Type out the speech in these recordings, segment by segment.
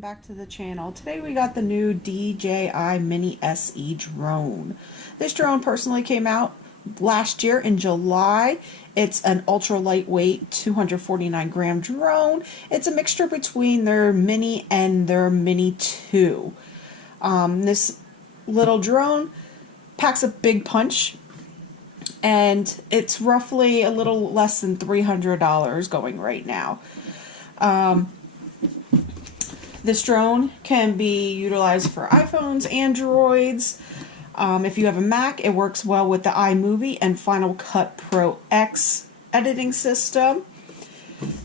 welcome back to the channel. Today we got the new DJI Mini SE Drone. This drone personally came out last year in July. It's an ultra lightweight 249 gram drone. It's a mixture between their Mini and their Mini 2. This little drone packs a big punch, and it's roughly a little less than $300 going right now. This drone can be utilized for iPhones, Androids. If you have a Mac, it works well with the iMovie and Final Cut Pro X editing system.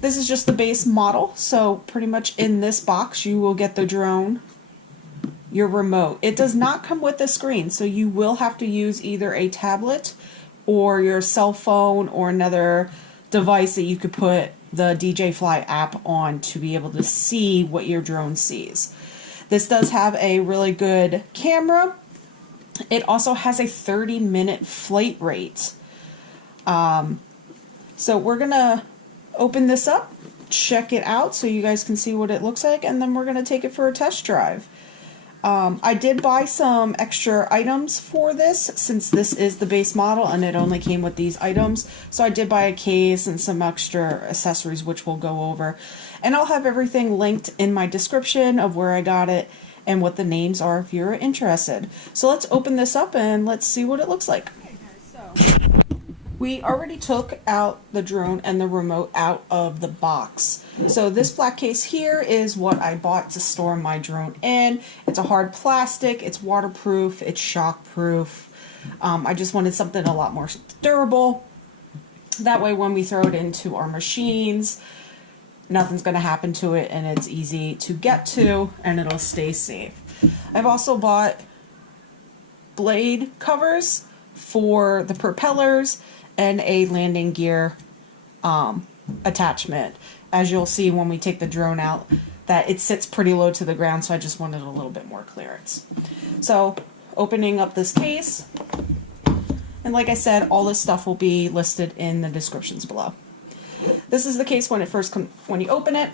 This is just the base model, so pretty much in this box you will get the drone, your remote. It does not come with a screen, so you will have to use either a tablet or your cell phone or another device that you could put the DJI Fly app on to be able to see what your drone sees. This does have a really good camera. It also has a 30-minute flight rate. So we're gonna open this up, check it out so you guys can see what it looks like, and then we're gonna take it for a test drive. I did buy some extra items for this since this is the base model and it only came with these items. So I did buy a case and some extra accessories which we'll go over. And I'll have everything linked in my description of where I got it and what the names are if you're interested. So let's open this up and let's see what it looks like. Okay guys, so we already took out the drone and the remote out of the box. So this black case here is what I bought to store my drone in. It's a hard plastic, it's waterproof, it's shockproof. I just wanted something a lot more durable. That way when we throw it into our machines, nothing's going to happen to it and it's easy to get to and it'll stay safe. I've also bought blade covers for the propellers and a landing gear attachment. As you'll see when we take the drone out, that it sits pretty low to the ground, so I just wanted a little bit more clearance. So opening up this case, and like I said, all this stuff will be listed in the descriptions below. This is the case when you open it.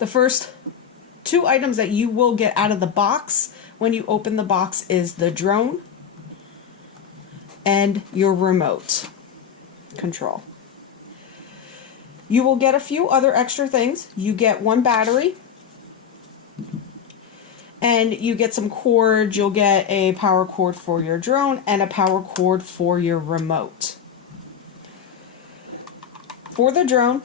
The first two items that you will get out of the box when you open the box is the drone and your remote control. You will get a few other extra things. You get one battery and you get some cords. You'll get a power cord for your drone and a power cord for your remote. For the drone,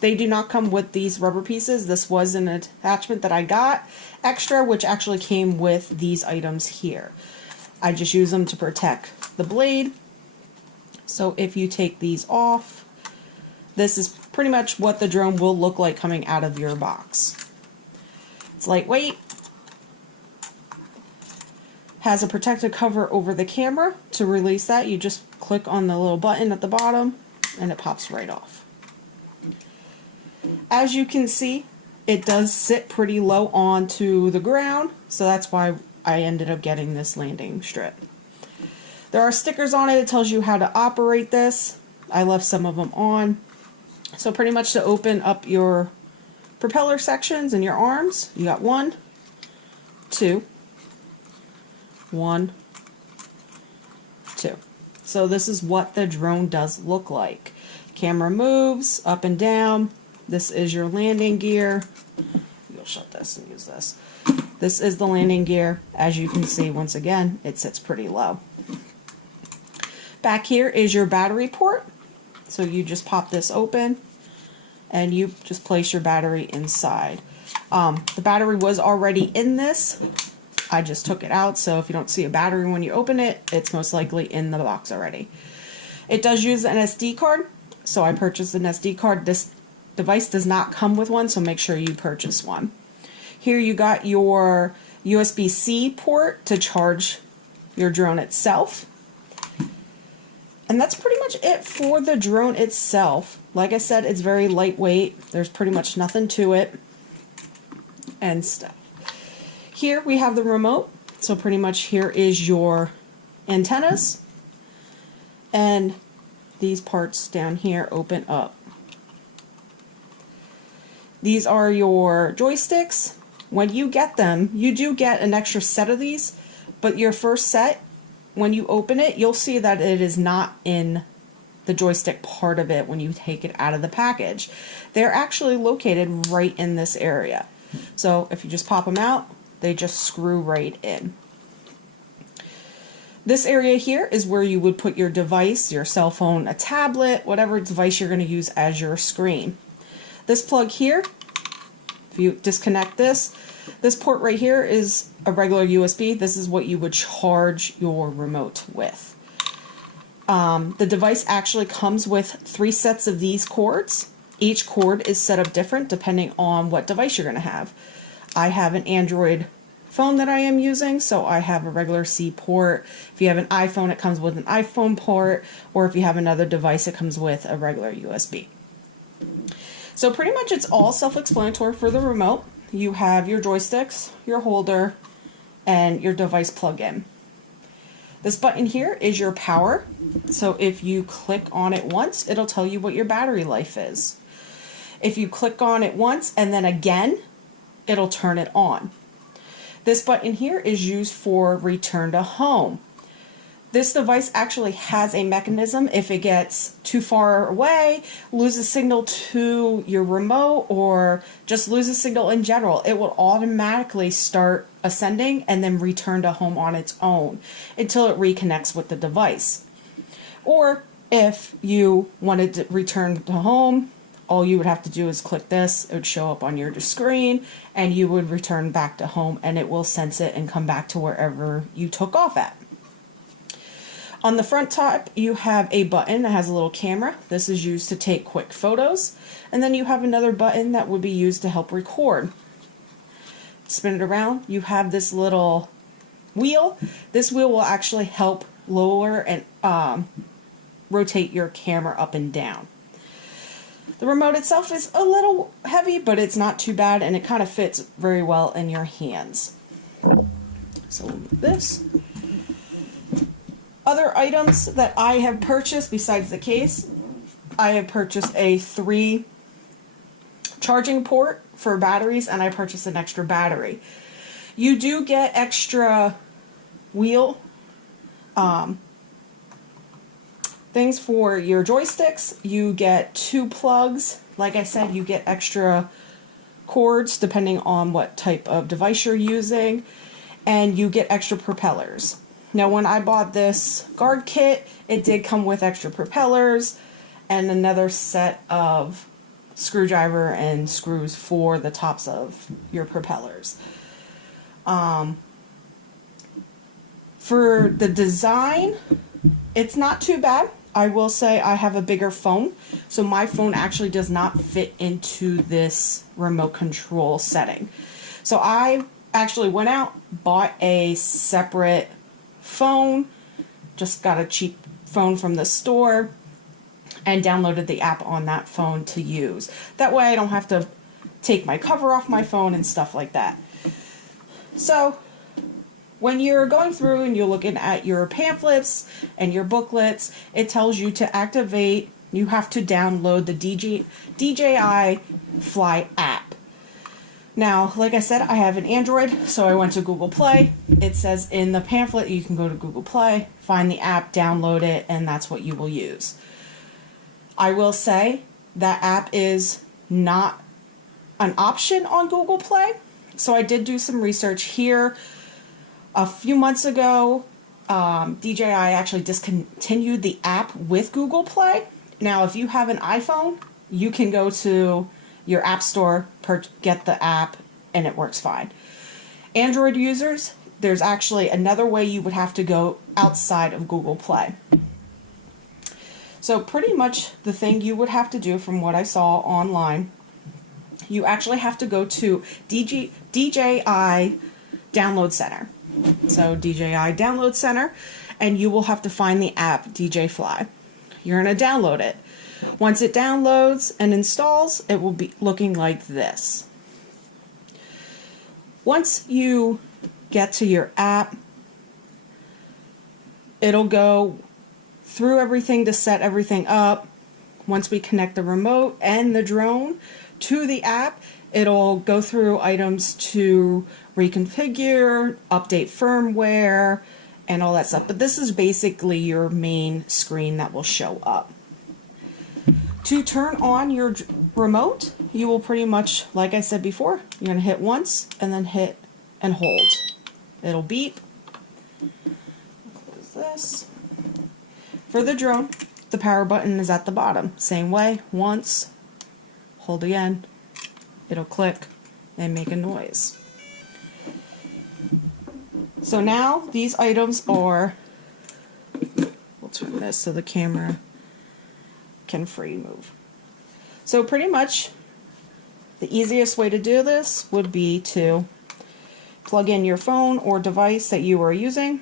they do not come with these rubber pieces. This was an attachment that I got extra, which actually came with these items here. I just use them to protect the blade. So if you take these off, this is pretty much what the drone will look like coming out of your box. It's lightweight, has a protective cover over the camera. To release that, you just click on the little button at the bottom and it pops right off. As you can see, it does sit pretty low onto the ground, so that's why I ended up getting this landing strip. There are stickers on it. It tells you how to operate this. I left some of them on. So pretty much to open up your propeller sections and your arms, you got 1, 2, 1, 2. So this is what the drone does look like. Camera moves up and down. This is your landing gear. You'll shut this and use this. This is the landing gear. As you can see, once again, it sits pretty low. Back here is your battery port. So you just pop this open and you just place your battery inside. The battery was already in this. I just took it out, so if you don't see a battery when you open it, it's most likely in the box already. It does use an SD card, so I purchased an SD card. This device does not come with one, so make sure you purchase one. Here you got your USB-C port to charge your drone itself. And that's pretty much it for the drone itself. Like I said, it's very lightweight. There's pretty much nothing to it and stuff. Here we have the remote. So pretty much here is your antennas. And these parts down here open up. These are your joysticks. When you get them, you do get an extra set of these, but your first set, when you open it, you'll see that it is not in the joystick part of it when you take it out of the package. They're actually located right in this area. So if you just pop them out, they just screw right in. This area here is where you would put your device, your cell phone, a tablet, whatever device you're going to use as your screen. This plug here, if you disconnect this port right here is a regular USB. This is what you would charge your remote with. The device actually comes with 3 sets of these cords. Each cord is set up different depending on what device you're going to have. I have an Android phone that I am using, so I have a regular C port. If you have an iPhone, it comes with an iPhone port, or if you have another device, it comes with a regular USB. So pretty much it's all self-explanatory for the remote. You have your joysticks, your holder, and your device plug-in. This button here is your power. So if you click on it once, it'll tell you what your battery life is. If you click on it once and then again, it'll turn it on. This button here is used for return to home. This device actually has a mechanism if it gets too far away, loses signal to your remote, or just loses signal in general. It will automatically start ascending and then return to home on its own until it reconnects with the device. Or if you wanted to return to home, all you would have to do is click this. It would show up on your screen and you would return back to home, and it will sense it and come back to wherever you took off at. On the front top, you have a button that has a little camera. This is used to take quick photos. And then you have another button that would be used to help record. Spin it around, you have this little wheel. This wheel will actually help lower and rotate your camera up and down. The remote itself is a little heavy, but it's not too bad, and it kind of fits very well in your hands. So we'll move this. Other items that I have purchased besides the case, I have purchased a 3 charging port for batteries, and I purchased an extra battery. You do get extra wheel things for your joysticks. You get 2 plugs. Like I said, you get extra cords depending on what type of device you're using, and you get extra propellers. Now, when I bought this guard kit, it did come with extra propellers and another set of screwdriver and screws for the tops of your propellers. For the design, it's not too bad. I will say I have a bigger phone, so my phone actually does not fit into this remote control setting. So I actually went out, bought a separate phone, just got a cheap phone from the store, and downloaded the app on that phone to use. That way I don't have to take my cover off my phone and stuff like that. So when you're going through and you're looking at your pamphlets and your booklets, it tells you to activate, you have to download the DJI Fly app. Now, like I said, I have an Android, so I went to Google Play. It says in the pamphlet you can go to Google Play, find the app, download it, and that's what you will use. I will say that app is not an option on Google Play, so I did do some research here. A few months ago, DJI actually discontinued the app with Google Play. Now, if you have an iPhone, you can go to your app store, get the app, and it works fine. Android users, there's actually another way you would have to go outside of Google Play. So pretty much the thing you would have to do, from what I saw online, you actually have to go to DJI Download Center. So DJI Download Center, and you will have to find the app DJI Fly. You're going to download it. Once it downloads and installs, it will be looking like this. Once you get to your app, it'll go through everything to set everything up. Once we connect the remote and the drone to the app, it'll go through items to reconfigure, update firmware, and all that stuff. But this is basically your main screen that will show up. To turn on your remote, you will pretty much, like I said before, you're going to hit once and then hit and hold. It'll beep. Close this. For the drone, the power button is at the bottom. Same way, once, hold again, it'll click and make a noise. So now these items are, we'll turn this so the camera can free move. So pretty much the easiest way to do this would be to plug in your phone or device that you are using,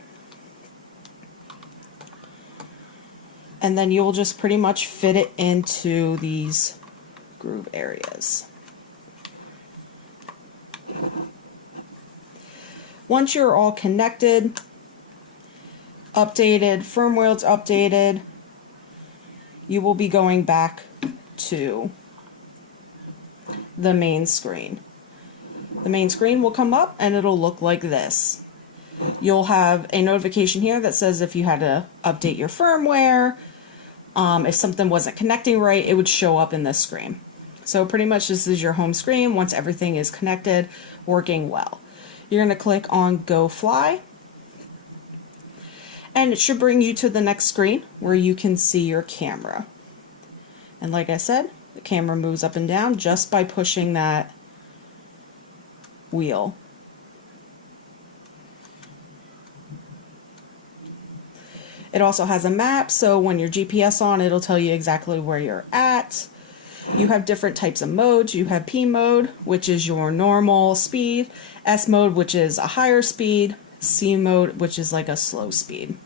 and then you'll just pretty much fit it into these groove areas. Once you're all connected, updated, firmware's updated, you will be going back to the main screen. The main screen will come up and it'll look like this. You'll have a notification here that says if you had to update your firmware, if something wasn't connecting right, it would show up in this screen. So pretty much this is your home screen once everything is connected, working well. You're going to click on Go Fly, and it should bring you to the next screen where you can see your camera. And like I said, the camera moves up and down just by pushing that wheel. It also has a map, so when your GPS on, it'll tell you exactly where you're at. You have different types of modes. You have P mode, which is your normal speed, S mode, which is a higher speed, C mode, which is like a slow speed.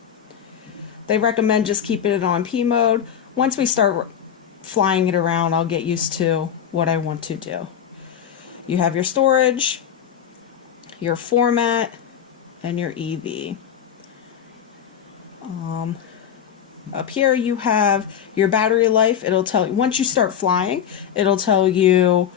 They recommend just keeping it on P mode. Once we start flying it around, I'll get used to what I want to do. You have your storage, your format, and your EV. Up here you have your battery life. It'll tell you, once you start flying, it'll tell you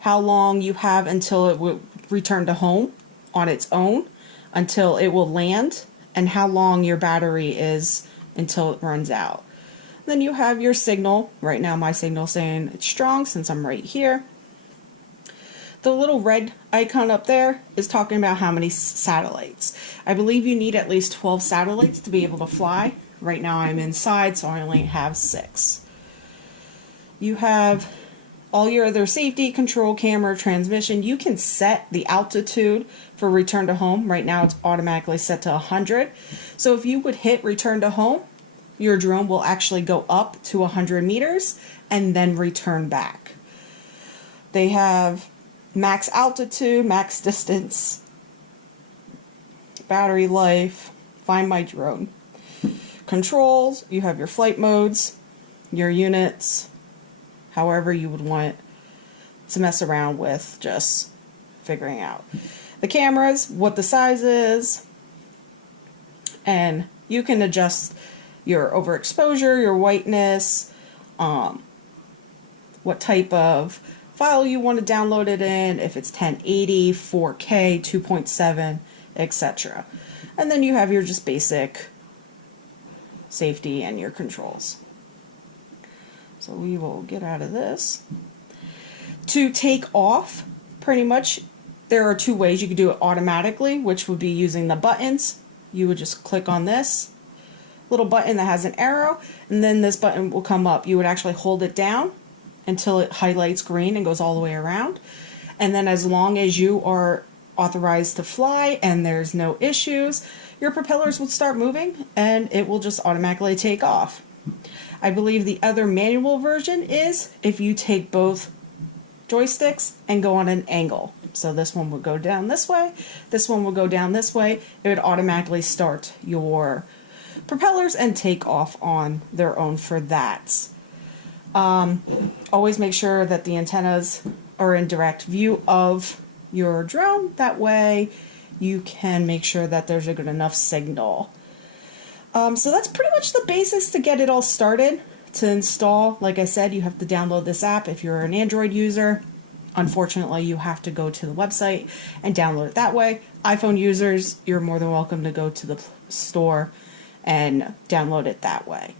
how long you have until it will return to home on its own, until it will land, and how long your battery is until it runs out. Then you have your signal. Right now my signal is saying it's strong since I'm right here. The little red icon up there is talking about how many satellites. I believe you need at least 12 satellites to be able to fly. Right now I'm inside, so I only have 6. You have all your other safety, control, camera, transmission. You can set the altitude for return to home. Right now it's automatically set to 100. So if you would hit return to home, your drone will actually go up to 100 meters and then return back. They have max altitude, max distance, battery life, find my drone. Controls, you have your flight modes, your units, however you would want to mess around with just figuring out. The cameras, what the size is, and you can adjust your overexposure, your whiteness, what type of file you want to download it in, if it's 1080, 4K, 2.7, etc. And then you have your just basic safety and your controls. So we will get out of this. To take off, pretty much, there are 2 ways. You could do it automatically, which would be using the buttons. You would just click on this little button that has an arrow, and then this button will come up. You would actually hold it down until it highlights green and goes all the way around. And then as long as you are authorized to fly and there's no issues, your propellers will start moving and it will just automatically take off. I believe the other manual version is if you take both joysticks and go on an angle. So this one would go down this way, this one will go down this way. It would automatically start your propellers and take off on their own for that. Always make sure that the antennas are in direct view of your drone. That way you can make sure that there's a good enough signal. So that's pretty much the basics to get it all started. To install, like I said, you have to download this app if you're an Android user. Unfortunately, you have to go to the website and download it that way. iPhone users, you're more than welcome to go to the store and download it that way.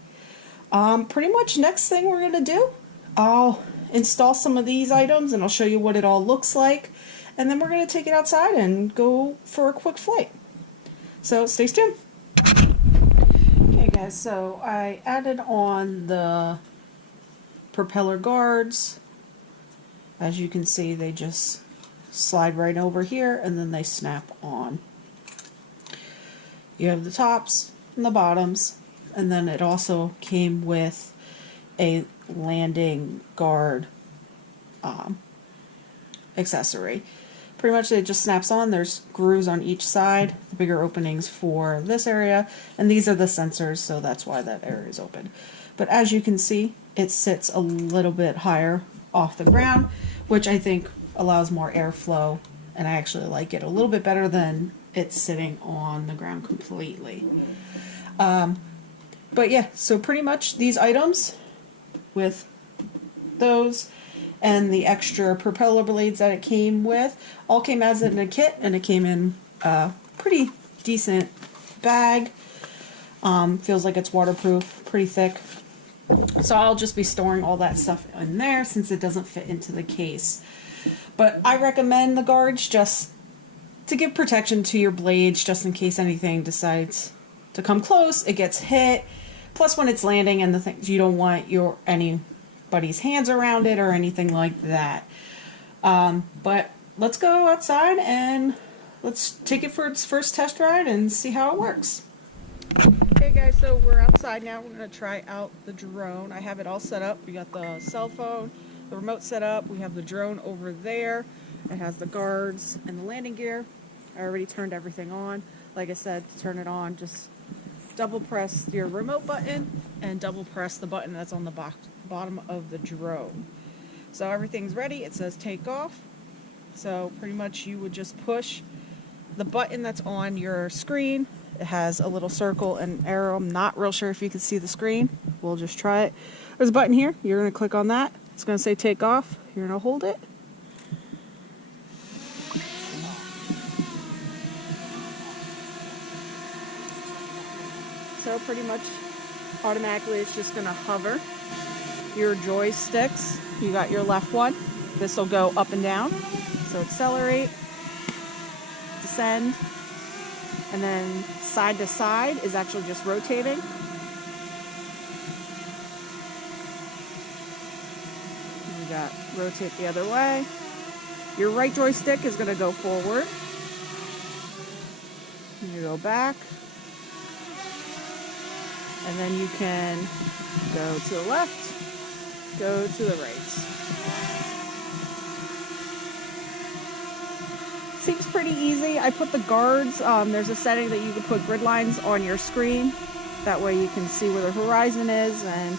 Pretty much next thing we're going to do, I'll install some of these items and I'll show you what it all looks like. And then we're going to take it outside and go for a quick flight. So stay tuned. Okay guys, so I added on the propeller guards. As you can see, they just slide right over here and then they snap on. You have the tops and the bottoms, and then it also came with a landing guard accessory. Pretty much it just snaps on. There's grooves on each side, the bigger openings for this area, and these are the sensors, so that's why that area is open. But as you can see, it sits a little bit higher off the ground, which I think allows more airflow, and I actually like it a little bit better than it sitting on the ground completely. But yeah, so pretty much these items with those and the extra propeller blades that it came with all came as in a kit, and it came in a pretty decent bag. Feels like it's waterproof, pretty thick. So I'll just be storing all that stuff in there since it doesn't fit into the case. But I recommend the guards just to give protection to your blades, just in case anything decides to come close, it gets hit. Plus when it's landing and the things, you don't want anybody's hands around it or anything like that. But let's go outside and let's take it for its first test ride and see how it works. Okay guys, so we're outside now. We're going to try out the drone. I have it all set up. We got the cell phone, the remote set up. We have the drone over there. It has the guards and the landing gear. I already turned everything on. Like I said, to turn it on, just double press your remote button and double press the button that's on the bottom of the drone. So everything's ready. It says take off. So pretty much you would just push the button that's on your screen. It has a little circle and arrow. I'm not real sure if you can see the screen. We'll just try it. There's a button here. You're going to click on that. It's going to say take off. You're going to hold it. So pretty much automatically it's just going to hover. Your joysticks, you got your left one. This will go up and down. So accelerate, descend, and then side to side is actually just rotating. You got rotate the other way. Your right joystick is going to go forward. You go back. And then you can go to the left, go to the right. Seems pretty easy. I put the guards, there's a setting that you can put grid lines on your screen. That way you can see where the horizon is and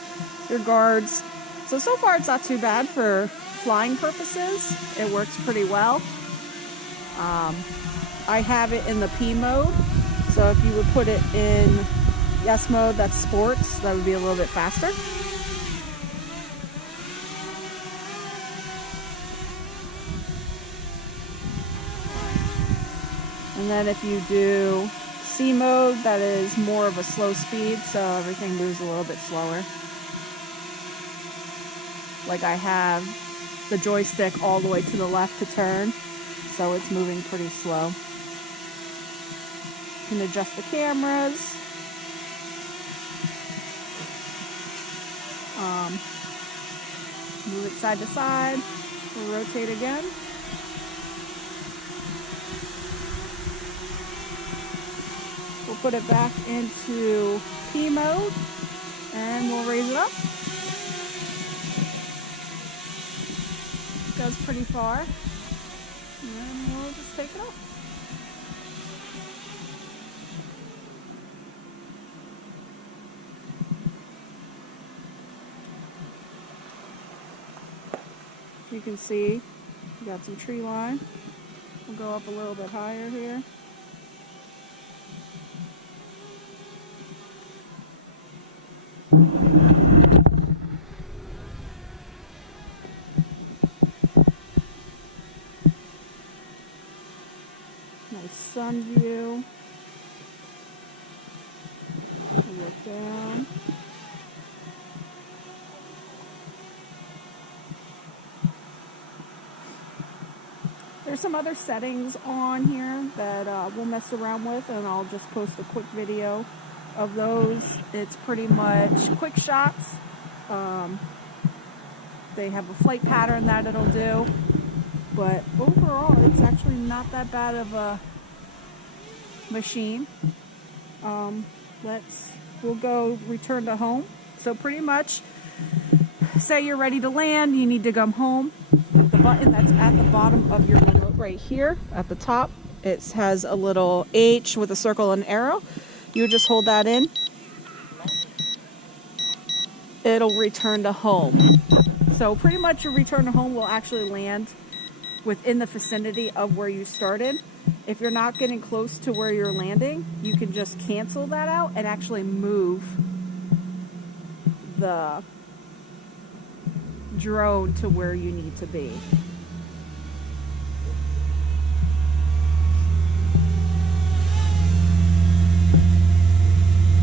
your guards. So far it's not too bad for flying purposes. It works pretty well. I have it in the P mode. So if you would put it in S mode, that's sports, that would be a little bit faster. And then if you do C mode, that is more of a slow speed, so everything moves a little bit slower. Like I have the joystick all the way to the left to turn, so it's moving pretty slow. You can adjust the cameras. Move it side to side. We'll rotate again. We'll put it back into P mode and we'll raise it up. Goes pretty far. And then we'll just take it off. You can see we got some tree line. We'll go up a little bit higher here. down. There's some other settings on here that we'll mess around with, and I'll just post a quick video of those. It's pretty much quick shots. They have a flight pattern that it'll do, but overall it's actually not that bad of a machine. We'll go return to home. So pretty much, say you're ready to land, you need to come home. The button that's at the bottom of your remote right here at the top, it has a little H with a circle and arrow. You just hold that in. It'll return to home. So pretty much your return to home will actually land within the vicinity of where you started. If you're not getting close to where you're landing, you can just cancel that out and actually move the drone to where you need to be.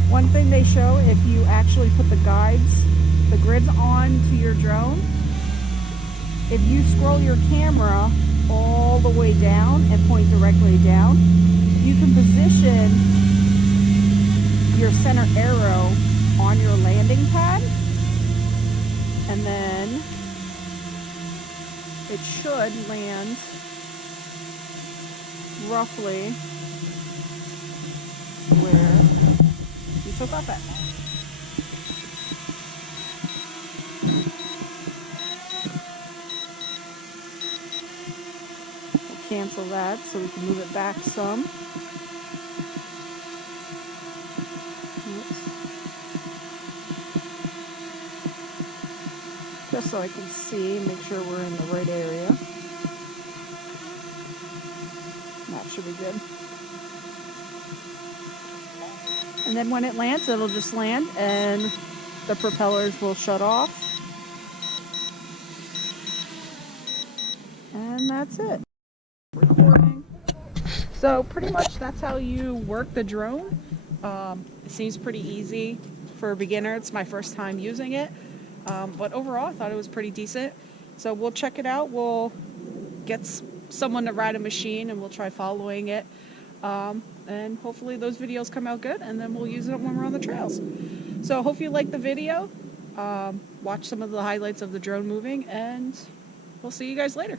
One thing they show, if you actually put the grids on to your drone, if you scroll your camera all the way down and point directly down, you can position your center arrow on your landing pad, and then it should land roughly where you took off at. Cancel that so we can move it back some. Oops. Just so I can see, make sure we're in the right area. That should be good. And then when it lands, it'll just land and the propellers will shut off. And that's it. Recording. So pretty much that's how you work the drone. It seems pretty easy for a beginner. It's my first time using it, but overall I thought it was pretty decent. So we'll check it out. We'll get someone to ride a machine and we'll try following it, and hopefully those videos come out good, and then we'll use it when we're on the trails. So hope you liked the video. Watch some of the highlights of the drone moving, and we'll see you guys later.